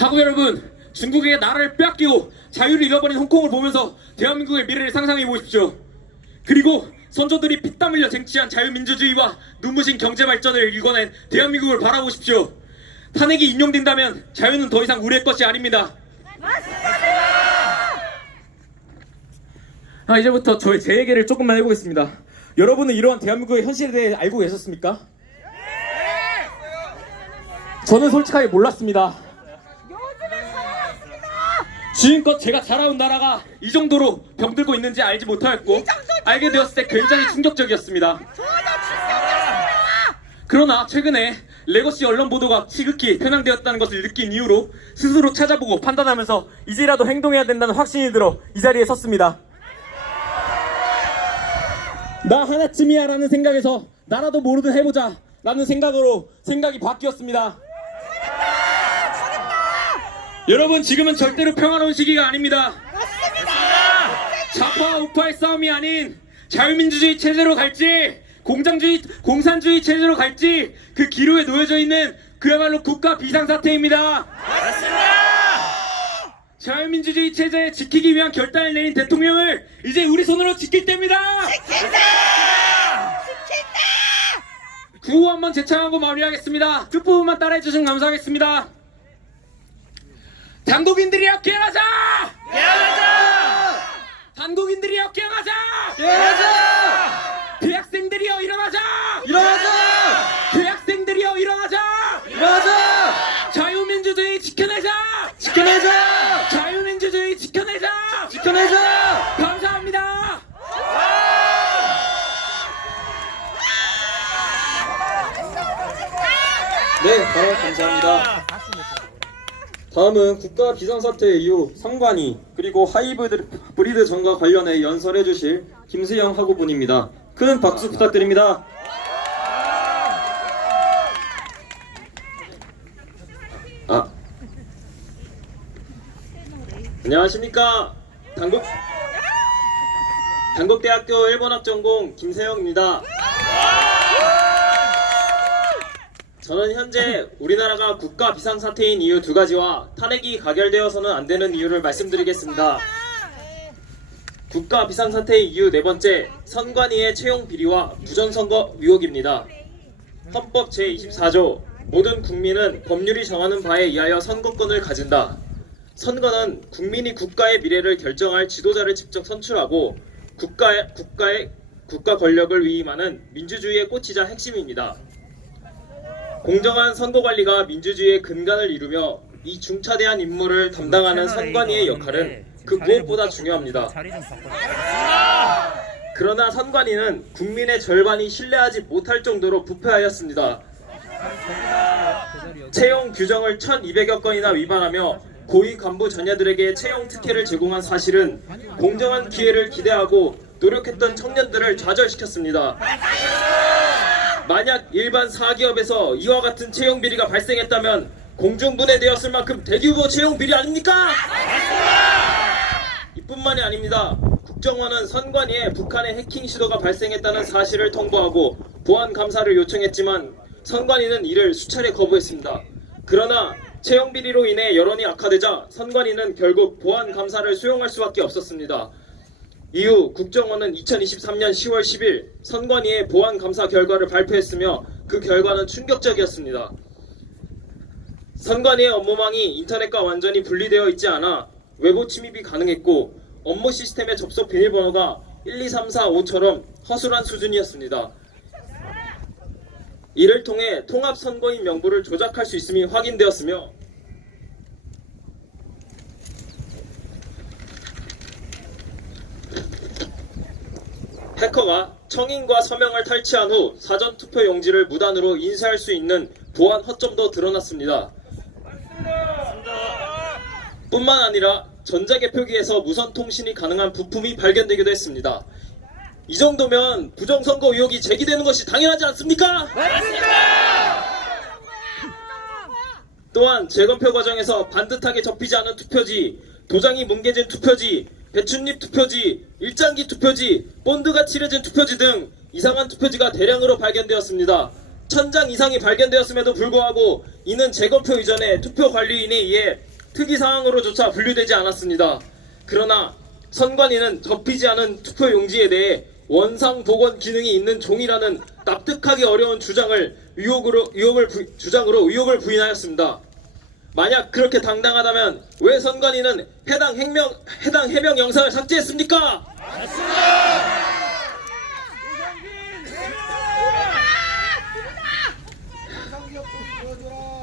한국 여러분, 중국에게 나라를 빼앗기고 자유를 잃어버린 홍콩을 보면서 대한민국의 미래를 상상해 보십시오. 그리고 선조들이 피땀 흘려 쟁취한 자유민주주의와 눈부신 경제발전을 일궈낸 대한민국을 바라보십시오. 탄핵이 인용된다면 자유는 더 이상 우리의 것이 아닙니다. 이제부터 제 얘기를 조금만 해보겠습니다. 여러분은 이러한 대한민국의 현실에 대해 알고 계셨습니까? 저는 솔직하게 몰랐습니다. 지금껏 제가 자라온 나라가 이 정도로 병들고 있는지 알지 못하였고, 알게 되었을 때 굉장히 충격적이었습니다. 그러나 최근에 레거시 언론 보도가 지극히 편향되었다는 것을 느낀 이후로 스스로 찾아보고 판단하면서 이제라도 행동해야 된다는 확신이 들어 이 자리에 섰습니다. 나 하나쯤이야 라는 생각에서 나라도 모르듯 해보자 라는 생각으로 생각이 바뀌었습니다. 여러분, 지금은 절대로 평화로운 시기가 아닙니다. 좌파와 우파의 싸움이 아닌 자유민주주의 체제로 갈지 공산주의 체제로 갈지 그 기로에 놓여져 있는 그야말로 국가 비상사태입니다. 자유민주주의 체제 지키기 위한 결단을 내린 대통령을 이제 우리 손으로 지킬 때입니다. 구호 한번 재창하고 마무리하겠습니다. 끝부분만 따라해주시면 감사하겠습니다. 당국인들이여 깨어나자! 깨어나자! 당국인들이여 깨어나자! 깨어나자! 대학생들이여 일어나자! 일어나자! 대학생들이여 일어나자! 일어나자! 자유민주주의 지켜내자! 지켜내자! 자유민주주의 지켜내자! 지켜내자! 감사합니다. 네, 바로 감사합니다. 다음은 국가 비상사태 이후 상관이 그리고 하이브리드 전과 관련해 연설해 주실 김수영 학우분입니다. 큰 박수 부탁드립니다. 안녕하십니까. 단국대학교 1번학 전공 김세영입니다. 저는 현재 우리나라가 국가 비상사태인 이유 두 가지와 탄핵이 가결되어서는 안 되는 이유를 말씀드리겠습니다. 국가 비상사태의 이유 네 번째, 선관위의 채용 비리와 부정선거 의혹입니다. 헌법 제24조, 모든 국민은 법률이 정하는 바에 의하여 선거권을 가진다. 선거는 국민이 국가의 미래를 결정할 지도자를 직접 선출하고 국가 권력을 위임하는 민주주의의 꽃이자 핵심입니다. 공정한 선거관리가 민주주의의 근간을 이루며 이 중차대한 임무를 담당하는 선관위의 역할은 그 무엇보다 중요합니다. 그러나 선관위는 국민의 절반이 신뢰하지 못할 정도로 부패하였습니다. 채용 규정을 1200여 건이나 위반하며 고위 간부 전야들에게 채용 특혜를 제공한 사실은 공정한 기회를 기대하고 노력했던 청년들을 좌절시켰습니다. 만약 일반 사기업에서 이와 같은 채용 비리가 발생했다면 공중분해되었을 만큼 대기후보 채용 비리 아닙니까? 이뿐만이 아닙니다. 국정원은 선관위에 북한의 해킹 시도가 발생했다는 사실을 통보하고 보안 감사를 요청했지만 선관위는 이를 수차례 거부했습니다. 그러나 채용 비리로 인해 여론이 악화되자 선관위는 결국 보안 감사를 수용할 수밖에 없었습니다. 이후 국정원은 2023년 10월 10일 선관위의 보안 감사 결과를 발표했으며 그 결과는 충격적이었습니다. 선관위의 업무망이 인터넷과 완전히 분리되어 있지 않아 외부 침입이 가능했고 업무 시스템의 접속 비밀번호가 1, 2, 3, 4, 5처럼 허술한 수준이었습니다. 이를 통해 통합선거인 명부를 조작할 수 있음이 확인되었으며 해커가 청인과 서명을 탈취한 후 사전투표 용지를 무단으로 인쇄할 수 있는 보안 허점도 드러났습니다. 뿐만 아니라 전자개표기에서 무선통신이 가능한 부품이 발견되기도 했습니다. 이 정도면 부정선거 의혹이 제기되는 것이 당연하지 않습니까? 맞습니다! 또한 재검표 과정에서 반듯하게 접히지 않은 투표지, 도장이 뭉개진 투표지, 배춧잎 투표지, 일장기 투표지, 본드가 칠해진 투표지 등 이상한 투표지가 대량으로 발견되었습니다. 1000장 이상이 발견되었음에도 불구하고 이는 재검표 이전에 투표 관리인에 의해 특이사항으로조차 분류되지 않았습니다. 그러나 선관위는 접히지 않은 투표용지에 대해 원상복원 기능이 있는 종이라는 납득하기 어려운 주장으로 의혹을 부인하였습니다. 만약 그렇게 당당하다면 왜 선관위는 해당 해명 영상을 삭제했습니까?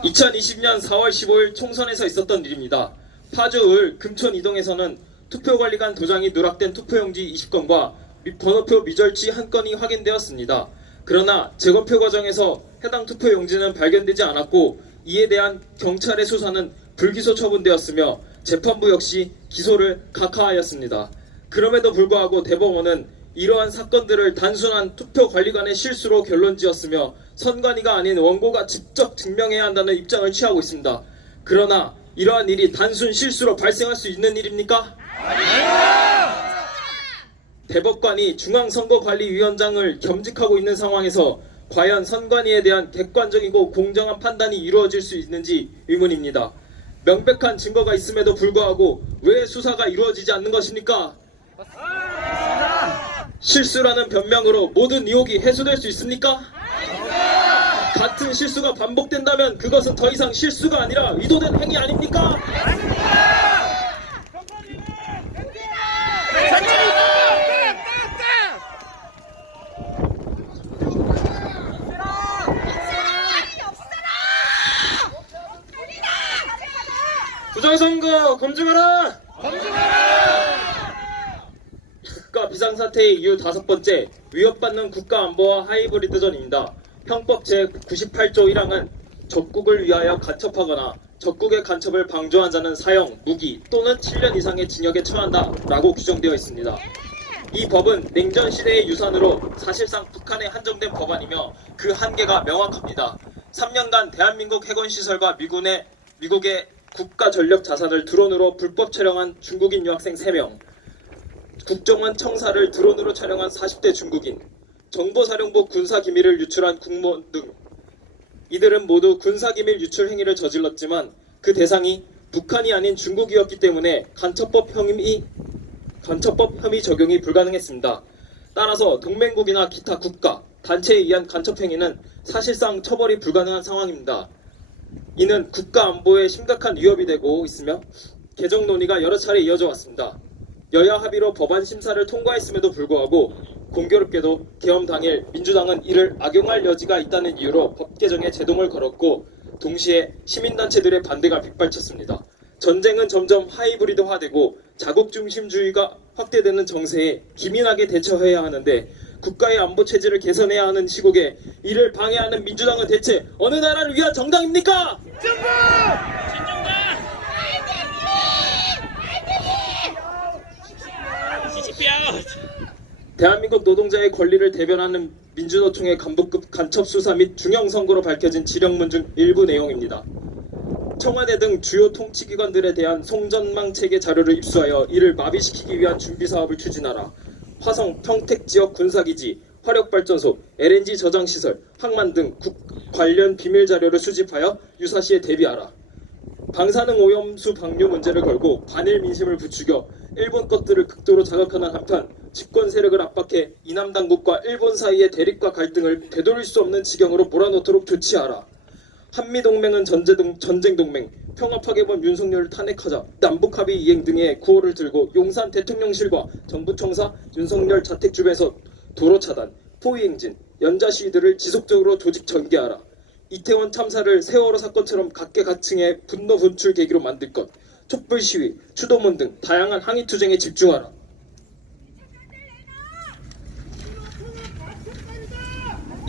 2020년 4월 15일 총선에서 있었던 일입니다. 파주 을 금촌 이동에서는 투표관리관 도장이 누락된 투표용지 20건과 번호표 미절치 1건이 확인되었습니다. 그러나 재검표 과정에서 해당 투표용지는 발견되지 않았고 이에 대한 경찰의 수사는 불기소 처분되었으며 재판부 역시 기소를 각하하였습니다. 그럼에도 불구하고 대법원은 이러한 사건들을 단순한 투표관리관의 실수로 결론지었으며 선관위가 아닌 원고가 직접 증명해야 한다는 입장을 취하고 있습니다. 그러나 이러한 일이 단순 실수로 발생할 수 있는 일입니까? 대법관이 중앙선거관리위원장을 겸직하고 있는 상황에서 과연 선관위에 대한 객관적이고 공정한 판단이 이루어질 수 있는지 의문입니다. 명백한 증거가 있음에도 불구하고 왜 수사가 이루어지지 않는 것입니까? 실수라는 변명으로 모든 의혹이 해소될 수 있습니까? 같은 실수가 반복된다면 그것은 더 이상 실수가 아니라 의도된 행위 아닙니까? 부정선거 검증하라! 국가 비상사태의 이유 5번째, 위협받는 국가안보와 하이브리드전입니다. 형법 제98조 1항은 적국을 위하여 간첩하거나 적국의 간첩을 방조한 자는 사형, 무기 또는 7년 이상의 징역에 처한다 라고 규정되어 있습니다. 이 법은 냉전 시대의 유산으로 사실상 북한에 한정된 법안이며 그 한계가 명확합니다. 3년간 대한민국 해군시설과 미국의 국가 전력 자산을 드론으로 불법 촬영한 중국인 유학생 3명, 국정원 청사를 드론으로 촬영한 40대 중국인, 정보사령부 군사기밀을 유출한 국무원 등 이들은 모두 군사기밀 유출 행위를 저질렀지만 그 대상이 북한이 아닌 중국이었기 때문에 간첩법 혐의 적용이 불가능했습니다. 따라서 동맹국이나 기타 국가, 단체에 의한 간첩 행위는 사실상 처벌이 불가능한 상황입니다. 이는 국가 안보에 심각한 위협이 되고 있으며 개정 논의가 여러 차례 이어져 왔습니다. 여야 합의로 법안 심사를 통과했음에도 불구하고 공교롭게도 계엄 당일 민주당은 이를 악용할 여지가 있다는 이유로 법 개정에 제동을 걸었고 동시에 시민단체들의 반대가 빗발쳤습니다. 전쟁은 점점 하이브리드화되고 자국중심주의가 확대되는 정세에 기민하게 대처해야 하는데 국가의 안보 체제를 개선해야 하는 시국에 이를 방해하는 민주당은 대체 어느 나라를 위한 정당입니까? 대한민국 노동자의 권리를 대변하는 민주노총의 간부급 간첩수사 및 중형선고로 밝혀진 지령문 중 일부 내용입니다. 청와대 등 주요 통치기관들에 대한 송전망 체계 자료를 입수하여 이를 마비시키기 위한 준비사업을 추진하라. 화성, 평택 지역 군사기지, 화력발전소, LNG 저장시설, 항만 등 관련 비밀 자료를 수집하여 유사시에 대비하라. 방사능 오염수 방류 문제를 걸고 반일 민심을 부추겨 일본 것들을 극도로 자극하는 한편 집권 세력을 압박해 이남 당국과 일본 사이의 대립과 갈등을 되돌릴 수 없는 지경으로 몰아넣도록 조치하라. 한미동맹은 전쟁동맹, 평화파괴범 윤석열을 탄핵하자, 남북합의 이행 등의 구호를 들고 용산 대통령실과 정부청사, 윤석열 자택 주변에서 도로 차단, 포위행진, 연좌 시위들을 지속적으로 조직 전개하라. 이태원 참사를 세월호 사건처럼 각계각층의 분노 분출 계기로 만들 것, 촛불 시위, 추도문 등 다양한 항의 투쟁에 집중하라.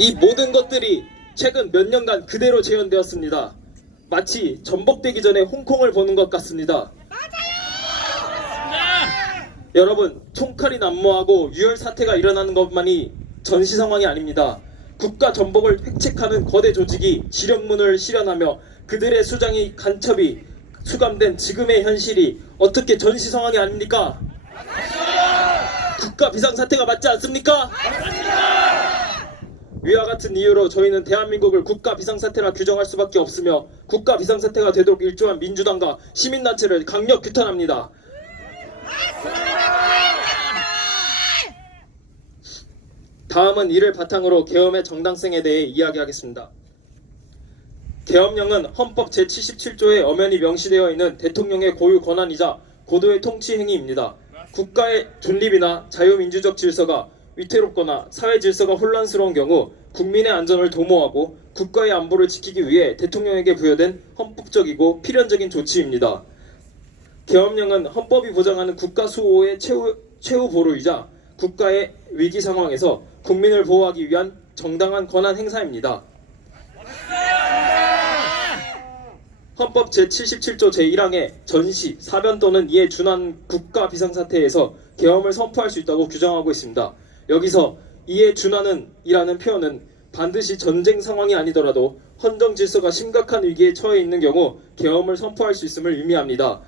이 모든 것들이 최근 몇 년간 그대로 재현되었습니다. 마치 전복되기 전에 홍콩을 보는 것 같습니다. 여러분, 총칼이 난무하고 유혈 사태가 일어나는 것만이 전시 상황이 아닙니다. 국가 전복을 획책하는 거대 조직이 지령문을 실현하며 그들의 수장이 간첩이 수감된 지금의 현실이 어떻게 전시 상황이 아닙니까? 국가 비상사태가 맞지 않습니까? 위와 같은 이유로 저희는 대한민국을 국가 비상사태라 규정할 수밖에 없으며 국가 비상사태가 되도록 일조한 민주당과 시민단체를 강력 규탄합니다. 다음은 이를 바탕으로 계엄의 정당성에 대해 이야기하겠습니다. 계엄령은 헌법 제77조에 엄연히 명시되어 있는 대통령의 고유 권한이자 고도의 통치 행위입니다. 국가의 존립이나 자유민주적 질서가 위태롭거나 사회 질서가 혼란스러운 경우 국민의 안전을 도모하고 국가의 안보를 지키기 위해 대통령에게 부여된 헌법적이고 필연적인 조치입니다. 계엄령은 헌법이 보장하는 국가 수호의 최후 보루이자 국가의 위기 상황에서 국민을 보호하기 위한 정당한 권한 행사입니다. 헌법 제77조 제1항에 전시, 사변 또는 이에 준한 국가 비상사태에서 계엄을 선포할 수 있다고 규정하고 있습니다. 여기서 이에 준하는 이라는 표현은 반드시 전쟁 상황이 아니더라도 헌정 질서가 심각한 위기에 처해 있는 경우 계엄을 선포할 수 있음을 의미합니다.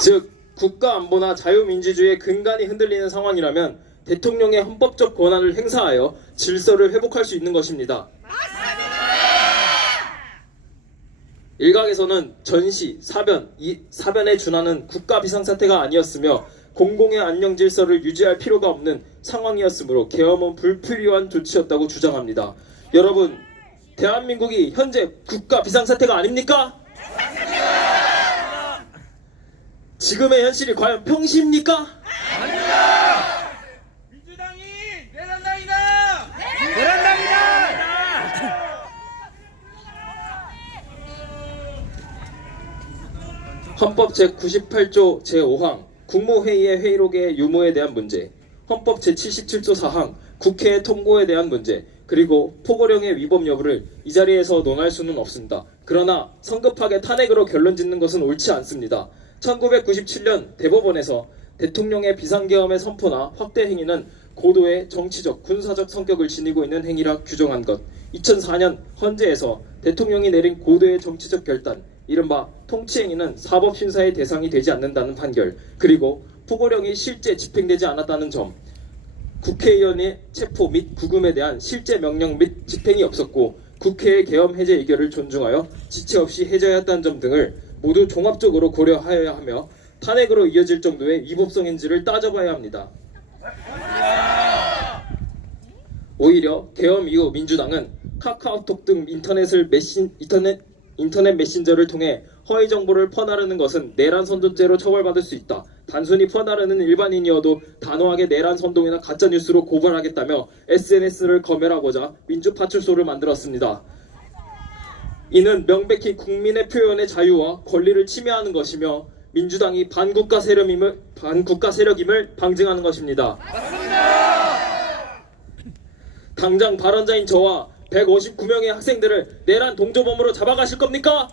즉 국가 안보나 자유민주주의의 근간이 흔들리는 상황이라면 대통령의 헌법적 권한을 행사하여 질서를 회복할 수 있는 것입니다. 일각에서는 전시, 사변에 준하는 국가 비상사태가 아니었으며 공공의 안녕 질서를 유지할 필요가 없는 상황이었으므로 계엄은 불필요한 조치였다고 주장합니다. 여러분, 대한민국이 현재 국가 비상사태가 아닙니까? 지금의 현실이 과연 평시입니까? 민주당이 내란당이다! 내란당이다! 헌법 제98조 제5항 국무회의의 회의록의 유무에 대한 문제, 헌법 제77조 4항 국회의 통고에 대한 문제, 그리고 포고령의 위법 여부를 이 자리에서 논할 수는 없습니다. 그러나 성급하게 탄핵으로 결론짓는 것은 옳지 않습니다. 1997년 대법원에서 대통령의 비상계엄의 선포나 확대 행위는 고도의 정치적, 군사적 성격을 지니고 있는 행위라 규정한 것, 2004년 헌재에서 대통령이 내린 고도의 정치적 결단, 이른바 통치행위는 사법심사의 대상이 되지 않는다는 판결, 그리고 포고령이 실제 집행되지 않았다는 점, 국회의원의 체포 및 구금에 대한 실제 명령 및 집행이 없었고 국회의 계엄 해제 의결을 존중하여 지체 없이 해제하였다는 점 등을 모두 종합적으로 고려하여야 하며 탄핵으로 이어질 정도의 위법성인지를 따져봐야 합니다. 오히려 계엄 이후 민주당은 카카오톡 등 인터넷 메신저를 통해 허위 정보를 퍼나르는 것은 내란 선동죄로 처벌받을 수 있다. 단순히 퍼나르는 일반인이어도 단호하게 내란 선동이나 가짜 뉴스로 고발하겠다며 SNS를 검열하고자 민주파출소를 만들었습니다. 이는 명백히 국민의 표현의 자유와 권리를 침해하는 것이며 민주당이 반국가 세력임을 방증하는 것입니다. 당장 발언자인 저와 159명의 학생들을 내란 동조범으로 잡아가실 겁니까?